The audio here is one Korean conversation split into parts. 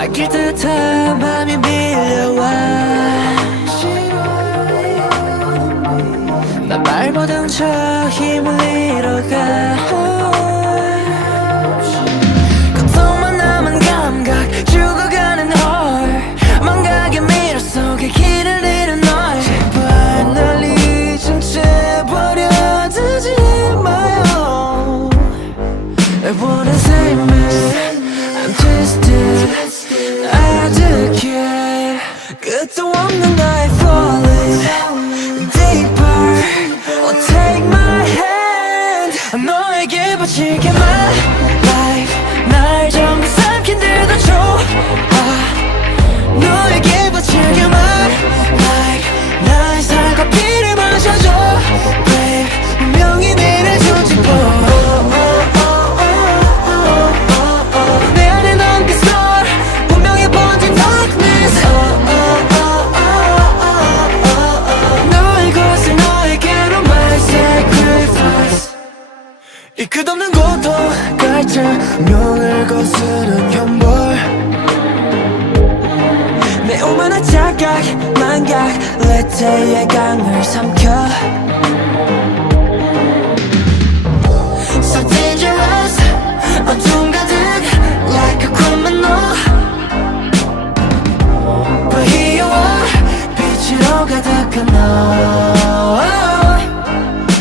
아낄 듯한 맘이 밀려와 난 발버둥 쳐 힘을 잃어가 고통만 남은 감각 죽어가는 헐 망각의 미러 속에 길을 잃은 널 제발 날 잊은 채 버려두지 마요 I wanna save me I'm twisted 아득해 끝도 없는 나의 falling deeper Oh take my hand 너에게 바칠게 my life 날 전부 삼킨 듯도 좋아 너에게 바칠게 my life 나의 살과 피를 마셔줘 babe 분명히 내를 조직고 이 끝없는 고통 갈증 명을 거스른 현볼 내 오만한 착각 망각 레테의 강을 삼켜 So dangerous 어둠 가득 like a criminal But here you are 빛으로 가득한 너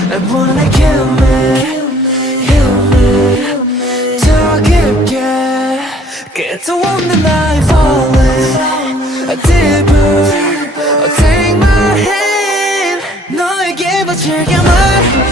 I wanna kill me 끝도 없는 나의 falling deeper Oh take my hand 너에게 바칠게 my